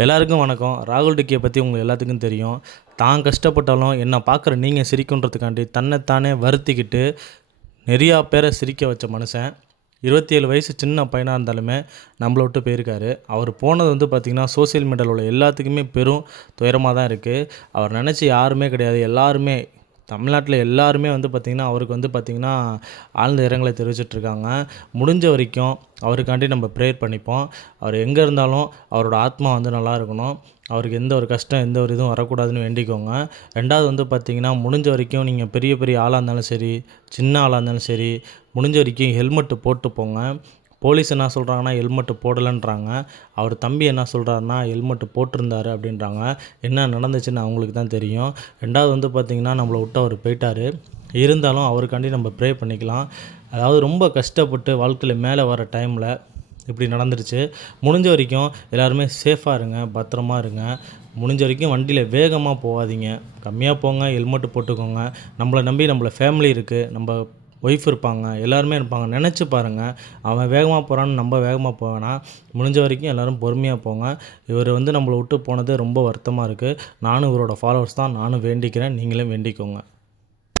எல்லாருக்கும் வணக்கம். ராகுல் டிக்கியை பற்றி உங்களுக்கு எல்லாத்துக்கும் தெரியும். தான் கஷ்டப்பட்டாலும் என்னை பார்க்குற நீங்கள் சிரிக்குன்றதுக்காண்டி தன்னைத்தானே வருத்திக்கிட்டு நிறையா பேரை சிரிக்க வச்ச மனுஷன். 27 வயசு சின்ன பையனாக இருந்தாலுமே நம்மளை விட்டு போயிருக்காரு. அவர் போனது பார்த்திங்கன்னா சோசியல் மீடியாவில் உள்ள எல்லாத்துக்குமே பெரும் துயரமாக தான் இருக்குது. அவர் நினச்சி யாருமே கிடையாது. எல்லாருமே தமிழ்நாட்டில் எல்லாருமே பார்த்திங்கன்னா அவருக்கு பார்த்திங்கன்னா ஆழ்ந்த இரங்கலை தெரிவிச்சிட்ருக்காங்க. முடிஞ்ச வரைக்கும் அவருக்காண்டி நம்ம ப்ரேயர் பண்ணிப்போம். அவர் எங்கே இருந்தாலும் அவரோட ஆத்மா நல்லா இருக்கணும். அவருக்கு எந்த ஒரு கஷ்டம் எந்த ஒரு இதுவும் வரக்கூடாதுன்னு வேண்டிக்கோங்க. ரெண்டாவது பார்த்திங்கன்னா முடிஞ்ச வரைக்கும் நீங்கள் பெரிய பெரிய ஆளாக இருந்தாலும் சரி, சின்ன ஆளாக இருந்தாலும் சரி, முடிஞ்ச வரைக்கும் ஹெல்மெட்டு போட்டு போங்க. போலீஸ் என்ன சொல்கிறாங்கன்னா ஹெல்மெட்டு போடலைன்றாங்க. அவர் தம்பி என்ன சொல்கிறாருன்னா ஹெல்மெட்டு போட்டிருந்தாரு அப்படின்றாங்க. என்ன நடந்துச்சுன்னு அவங்களுக்கு தான் தெரியும். ரெண்டாவது பார்த்திங்கன்னா நம்மளை விட்டு அவர் போயிட்டார். இருந்தாலும் அவருக்காண்டி நம்ம ப்ரே பண்ணிக்கலாம். அதாவது ரொம்ப கஷ்டப்பட்டு வாழ்க்கையில் மேலே வர டைமில் இப்படி நடந்துருச்சு. முடிஞ்ச வரைக்கும் எல்லாருமே சேஃபாக இருங்க, பத்திரமா இருங்க. முடிஞ்ச வரைக்கும் வண்டியில் வேகமாக போகாதீங்க, கம்மியாக போங்க, ஹெல்மெட்டு போட்டுக்கோங்க. நம்மளை நம்பி நம்மள ஃபேமிலி இருக்குது, நம்ம ஒய்ஃப் இருப்பாங்க, எல்லாருமே இருப்பாங்க. நினச்சி பாருங்கள், அவன் வேகமாக போகிறான்னு நம்ம வேகமாக போவேனா. முடிஞ்ச வரைக்கும் எல்லோரும் பொறுமையாக போங்க. இவர் நம்மளை விட்டு போனது ரொம்ப வருத்தமாக இருக்குது. நானும் இவரோட ஃபாலோவர்ஸ் தான், நானும் வேண்டிக்கிறேன், நீங்களும் வேண்டிக்கோங்க.